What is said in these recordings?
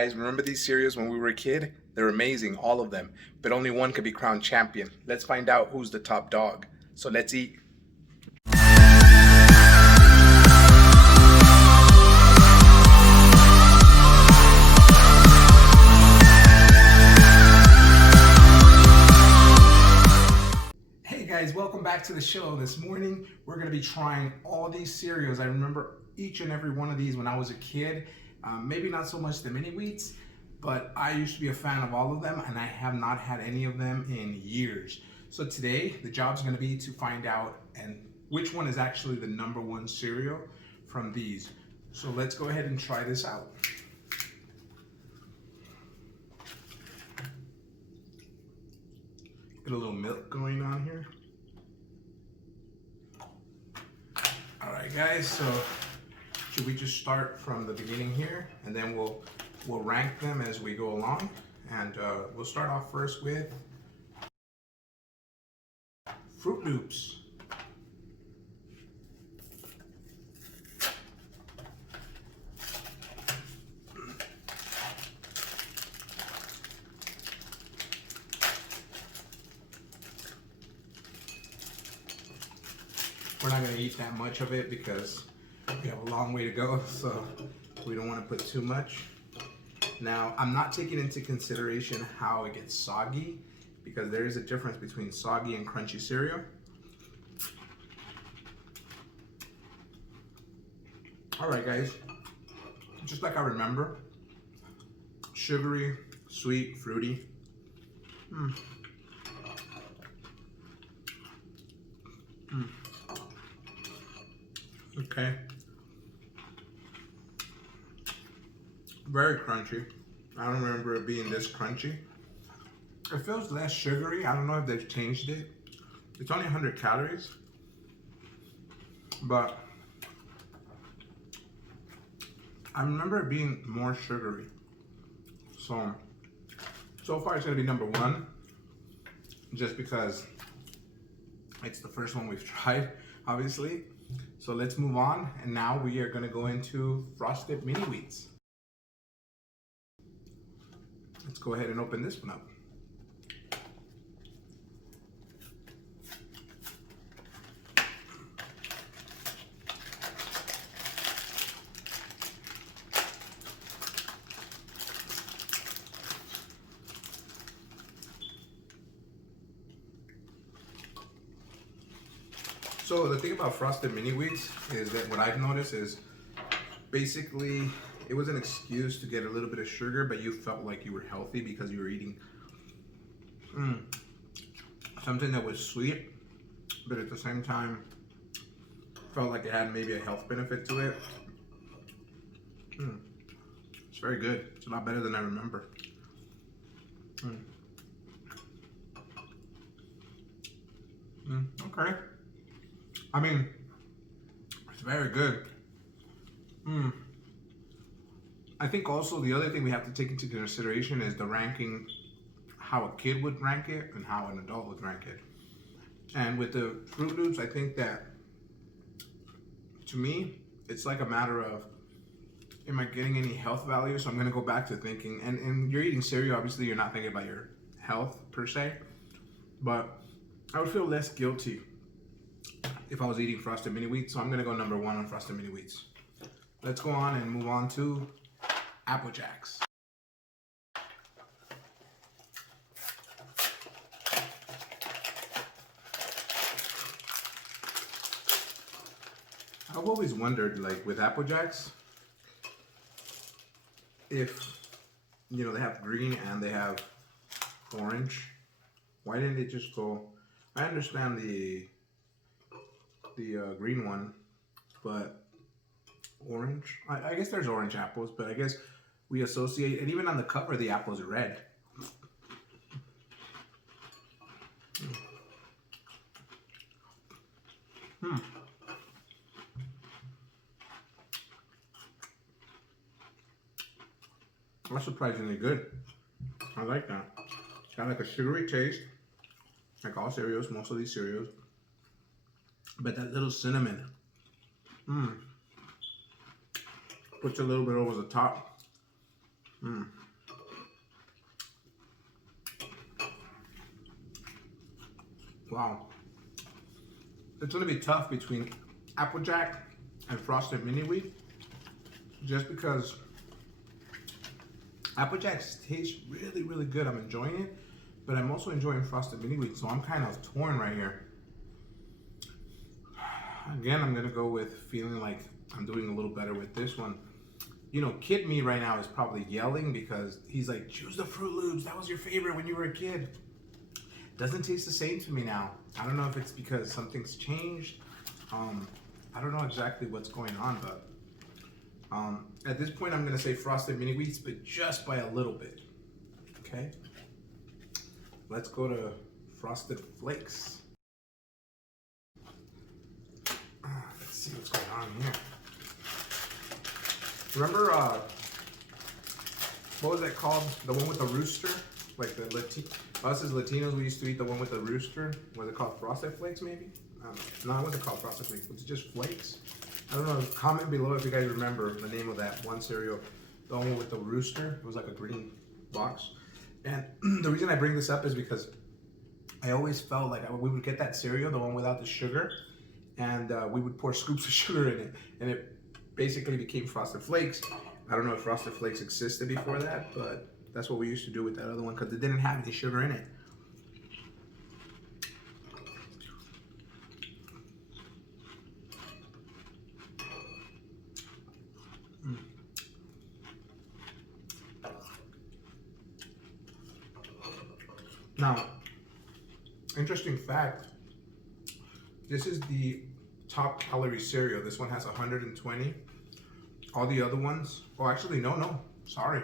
Guys, remember these cereals when we were a kid? They're amazing, all of them. But only one could be crowned champion. Let's find out who's the top dog. So let's eat. Hey guys, welcome back to the show. This morning, we're going to be trying all these cereals. I remember each and every one of these when I was a kid. Maybe not so much the mini wheats, but I used to be a fan of all of them, and I have not had any of them in years. So today, the job's going to be to find out and which one is actually the number one cereal from these. So let's go ahead and try this out. Get a little milk going on here. All right, guys, so should we just start from the beginning here, and then we'll rank them as we go along. And we'll start off first with Fruit Loops. We're not going to eat that much of it because we have a long way to go, so we don't want to put too much. Now, I'm not taking into consideration how it gets soggy, because there is a difference between soggy and crunchy cereal. All right, guys, just like I remember, sugary, sweet, fruity. Okay. Very crunchy. I don't remember it being this crunchy. It feels less sugary. I don't know if they've changed it. It's only 100 calories, but I remember it being more sugary. So far it's gonna be number one, just because it's the first one we've tried, obviously. So let's move on, and now we are gonna go into Frosted Mini Wheats. Let's go ahead and open this one up. So the thing about Frosted Mini Wheats is that what I've noticed is basically it was an excuse to get a little bit of sugar, but you felt like you were healthy because you were eating something that was sweet, but at the same time felt like it had maybe a health benefit to it. It's very good. It's a lot better than I remember. Okay. I mean, it's very good. I think also the other thing we have to take into consideration is the ranking, how a kid would rank it and how an adult would rank it. And with the Fruit Loops, I think that, to me, it's like a matter of, am I getting any health value? So I'm gonna go back to thinking, and you're eating cereal, obviously you're not thinking about your health per se, but I would feel less guilty if I was eating Frosted Mini Wheats. So I'm gonna go number one on Frosted Mini Wheats. Let's go on and move on to Apple Jacks. I've always wondered, like with Apple Jacks, if, you know, they have green and they have orange, why didn't they just go, I understand the green one, but orange, I guess there's orange apples, but I guess we associate, and even on the cover the apples are red. That's surprisingly good. I like that. It's got like a sugary taste, like all cereals, most of these cereals, but that little cinnamon puts a little bit over the top. Mm. Wow. It's gonna be tough between Applejack and Frosted Mini Wheat, just because Applejack tastes really, really good. I'm enjoying it, but I'm also enjoying Frosted Mini Wheat, so I'm kind of torn right here. Again, I'm gonna go with feeling like I'm doing a little better with this one. You know, kid me right now is probably yelling because he's like, choose the Fruit Loops. That was your favorite when you were a kid. Doesn't taste the same to me now. I don't know if it's because something's changed. I don't know exactly what's going on, but at this point, I'm gonna say Frosted Mini Wheats, but just by a little bit. Okay. Let's go to Frosted Flakes. Let's see what's going on here. Remember, what was that called? The one with the rooster? Like the us as Latinos, we used to eat the one with the rooster. Was it called Frosted Flakes, maybe? No, it wasn't called Frosted Flakes. Was it just Flakes? I don't know. Comment below if you guys remember the name of that one cereal. The one with the rooster. It was like a green box. And the reason I bring this up is because I always felt like we would get that cereal, the one without the sugar, and we would pour scoops of sugar in it, and it basically became Frosted Flakes. I don't know if Frosted Flakes existed before that, but that's what we used to do with that other one because it didn't have any sugar in it. Now, interesting fact, this is the top calorie cereal. This one has 120. All the other ones, oh actually no, sorry.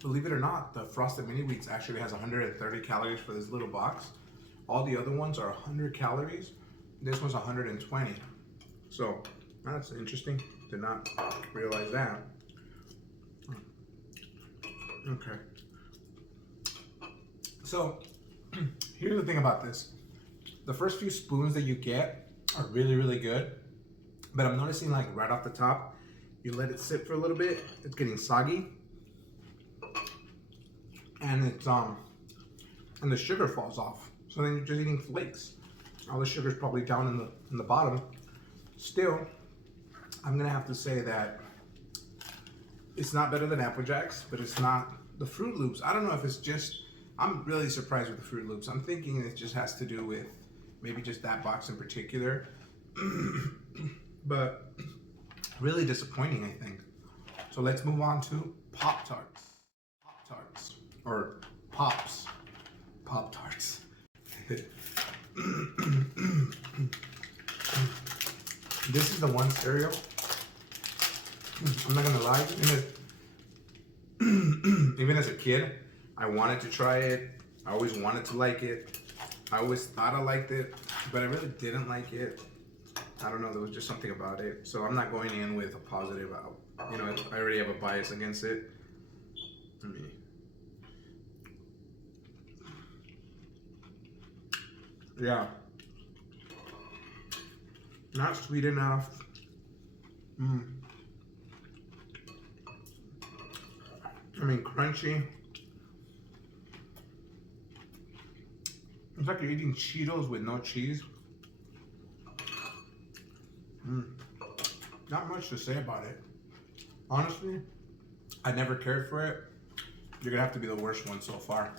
Believe it or not, the Frosted Mini Wheats actually has 130 calories for this little box. All the other ones are 100 calories. This one's 120. So that's interesting. Did not realize that. Okay. So here's the thing about this. The first few spoons that you get are really, really good. But I'm noticing like right off the top, you let it sit for a little bit, it's getting soggy. And it's and the sugar falls off. So then you're just eating flakes. All the sugar's probably down in the bottom. Still, I'm gonna have to say that it's not better than Apple Jacks, but it's not the Fruit Loops. I don't know if it's just, I'm really surprised with the Fruit Loops. I'm thinking it just has to do with maybe just that box in particular. But really disappointing, I think. So let's move on to Pop-Tarts. Pop-Tarts. Or Pops. Pop-Tarts. This is the one cereal. I'm not gonna lie, even as a kid, I wanted to try it. I always wanted to like it. I always thought I liked it, but I really didn't like it. I don't know, there was just something about it. So I'm not going in with a positive out. You know, I already have a bias against it. Yeah. Not sweet enough. I mean, crunchy. It's like you're eating Cheetos with no cheese. Not much to say about it. Honestly, I never cared for it. You're gonna have to be the worst one so far.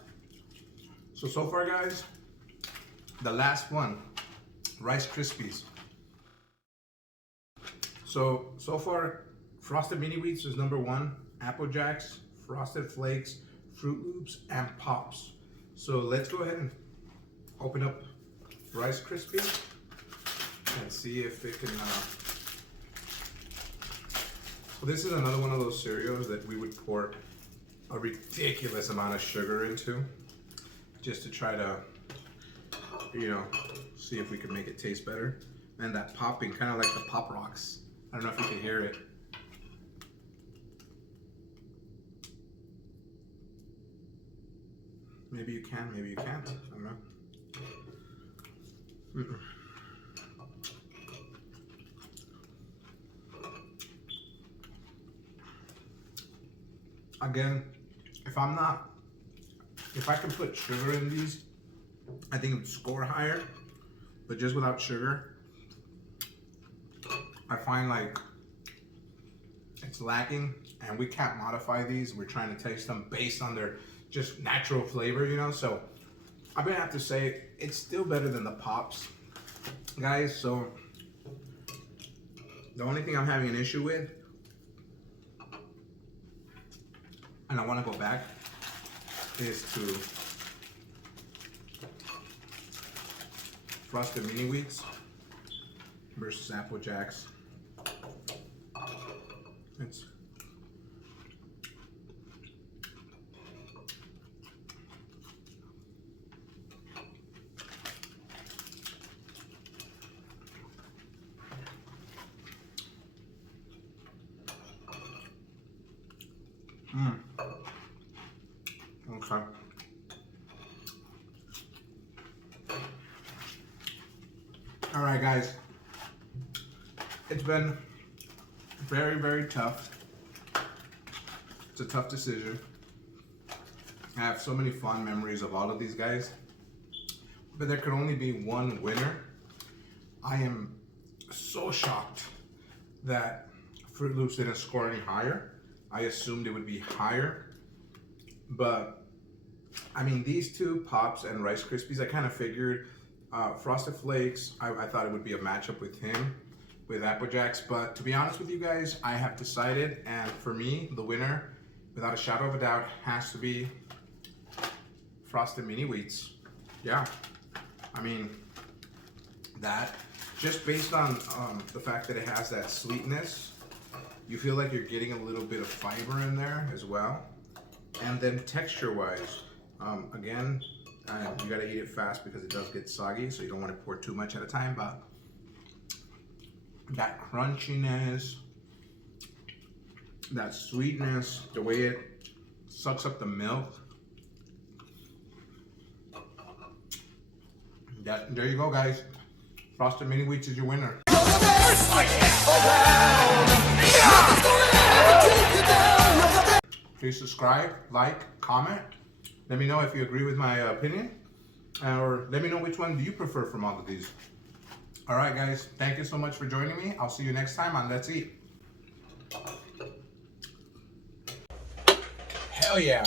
So far, guys, the last one, Rice Krispies. So far, Frosted Mini Wheats is number one, Apple Jacks, Frosted Flakes, Fruit Loops, and Pops. So let's go ahead and open up Rice Krispies and see if it can, so this is another one of those cereals that we would pour a ridiculous amount of sugar into just to try to, you know, see if we could make it taste better. And that popping, kind of like the Pop Rocks. I don't know if you can hear it. Maybe you can, maybe you can't. I don't know. again, if I can put sugar in these, I think it would score higher. But just without sugar, I find like it's lacking, and we can't modify these. We're trying to taste them based on their just natural flavor, you know? So I'm gonna have to say it's still better than the Pops, guys. So the only thing I'm having an issue with, and I wanna go back, is to Frosted Mini Wheats versus Apple Jacks. It's okay. All right, guys. It's been very, very tough. It's a tough decision. I have so many fond memories of all of these guys, but there could only be one winner. I am so shocked that Fruit Loops didn't score any higher. I assumed it would be higher, but I mean, these two, Pops and Rice Krispies, I kind of figured. Frosted Flakes, I thought it would be a matchup with him, with Apple Jacks, but to be honest with you guys, I have decided, and for me, the winner, without a shadow of a doubt, has to be Frosted Mini Wheats. Yeah, I mean, that, just based on the fact that it has that sweetness, you feel like you're getting a little bit of fiber in there as well. And then texture-wise, again, you gotta eat it fast because it does get soggy, so you don't want to pour too much at a time, but that crunchiness, that sweetness, the way it sucks up the milk, there you go, guys. Frosted Mini Wheats is your winner. Please subscribe, like, comment. Let me know if you agree with my opinion, or let me know which one do you prefer from all of these. All right, guys, thank you so much for joining me. I'll see you next time on Let's Eat. Hell yeah.